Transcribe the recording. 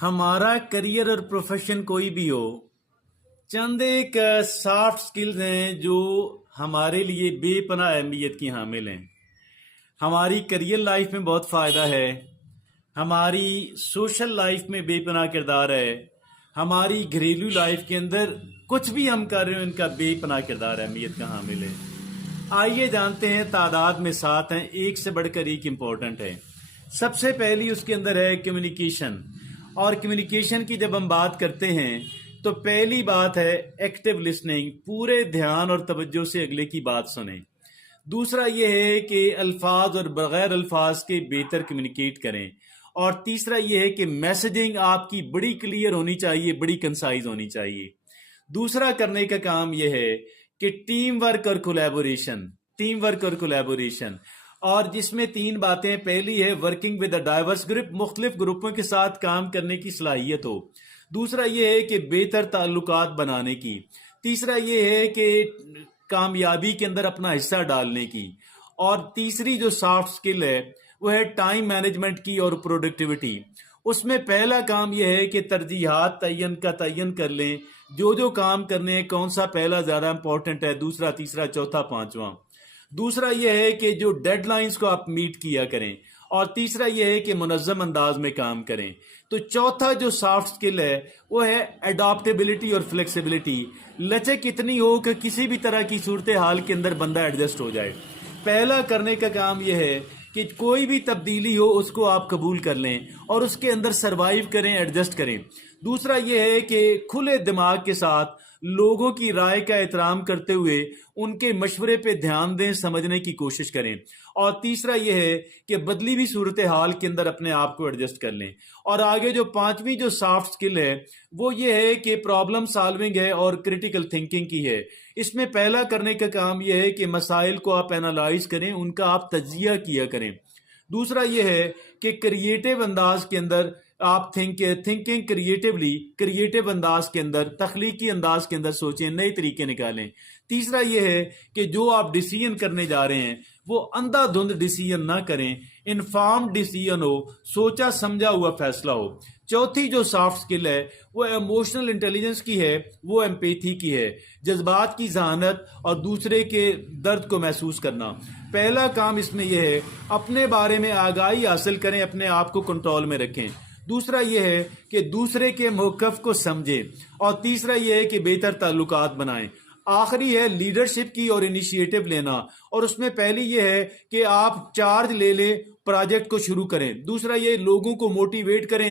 हमारा करियर और प्रोफेशन कोई भी हो, चंद एक सॉफ्ट स्किल्स हैं जो हमारे लिए बेपनाह अहमियत की हामिल हैं। हमारी करियर लाइफ में बहुत फ़ायदा है, हमारी सोशल लाइफ में बेपनाह किरदार है, हमारी घरेलू लाइफ के अंदर कुछ भी हम कर रहे हो इनका बेपनाह किरदार अहमियत का हामिल है। आइए जानते हैं, तादाद में 7 हैं, एक से बढ़कर एक इम्पोर्टेंट है। सबसे पहली उसके अंदर है कम्युनिकेशन। और कम्युनिकेशन की जब हम बात करते हैं तो पहली बात है एक्टिव लिसनिंग, पूरे ध्यान और तवज्जो से अगले की बात सुनें। दूसरा ये है कि अल्फाज और बगैर अल्फाज के बेहतर कम्युनिकेट करें। और तीसरा ये है कि मैसेजिंग आपकी बड़ी क्लियर होनी चाहिए, बड़ी कंसाइज होनी चाहिए। दूसरा करने का काम यह है कि टीम वर्क और कोलैबोरेशन, और जिसमें 3 बातें। पहली है working with a diverse group, मुख्तलिफ ग्रुपों के साथ काम करने की सलाहियत हो। दूसरा ये है कि बेहतर ताल्लुकात बनाने की। तीसरा ये है कि कामयाबी के अंदर अपना हिस्सा डालने की। और तीसरी जो सॉफ्ट स्किल है वो है टाइम मैनेजमेंट की और प्रोडक्टिविटी। उसमें पहला काम यह है कि तरजीहात तयन कर लें, जो काम करने हैं कौन सा पहला ज़्यादा इंपॉर्टेंट है, दूसरा, तीसरा, चौथा, पांचवा। दूसरा यह है कि जो डेडलाइंस को आप मीट किया करें। और तीसरा यह है कि मुनज़्ज़म अंदाज में काम करें। तो चौथा जो सॉफ्ट स्किल है वो है अडॉप्टेबिलिटी और फ्लेक्सिबिलिटी। लचक इतनी हो कि किसी भी तरह की सूरत हाल के अंदर बंदा एडजस्ट हो जाए। पहला करने का काम यह है कि कोई भी तब्दीली हो उसको आप कबूल कर लें और उसके अंदर सरवाइव करें, एडजस्ट करें। दूसरा यह है कि खुले दिमाग के साथ लोगों की राय का एहतराम करते हुए उनके मशवरे पे ध्यान दें, समझने की कोशिश करें। और तीसरा यह है कि बदली हुई सूरत हाल के अंदर अपने आप को एडजस्ट कर लें। और आगे जो 5वीं जो सॉफ्ट स्किल है वो ये है कि प्रॉब्लम सॉल्विंग है और क्रिटिकल थिंकिंग की है। इसमें पहला करने का काम यह है कि मसाइल को आप एनालाइज करें, उनका आप तज्जिया किया करें। दूसरा यह है कि क्रिएटिव अंदाज के अंदर आप थिंकिंग क्रिएटिव अंदाज के अंदर, तख्लीकी अंदाज के अंदर सोचें, नए तरीके निकालें। तीसरा यह है कि जो आप डिसीजन करने जा रहे हैं वो अंधाधुंध डिसीजन ना करें, इन्फॉर्म डिसीजन हो, सोचा समझा हुआ फैसला हो। चौथी जो सॉफ्ट स्किल है वो इमोशनल इंटेलिजेंस की है, वो एम्पैथी की है, जज्बात की जहानत और दूसरे के दर्द को महसूस करना। पहला काम इसमें यह है अपने बारे में आगाही हासिल करें, अपने आप को कंट्रोल में रखें। दूसरा यह है कि दूसरे के मौक़िफ़ को समझें। और तीसरा यह है कि बेहतर ताल्लुकात बनाएं। आखिरी है लीडरशिप की और इनिशिएटिव लेना। और उसमें पहली यह है कि आप चार्ज ले लें, प्रोजेक्ट को शुरू करें। दूसरा ये लोगों को मोटिवेट करें।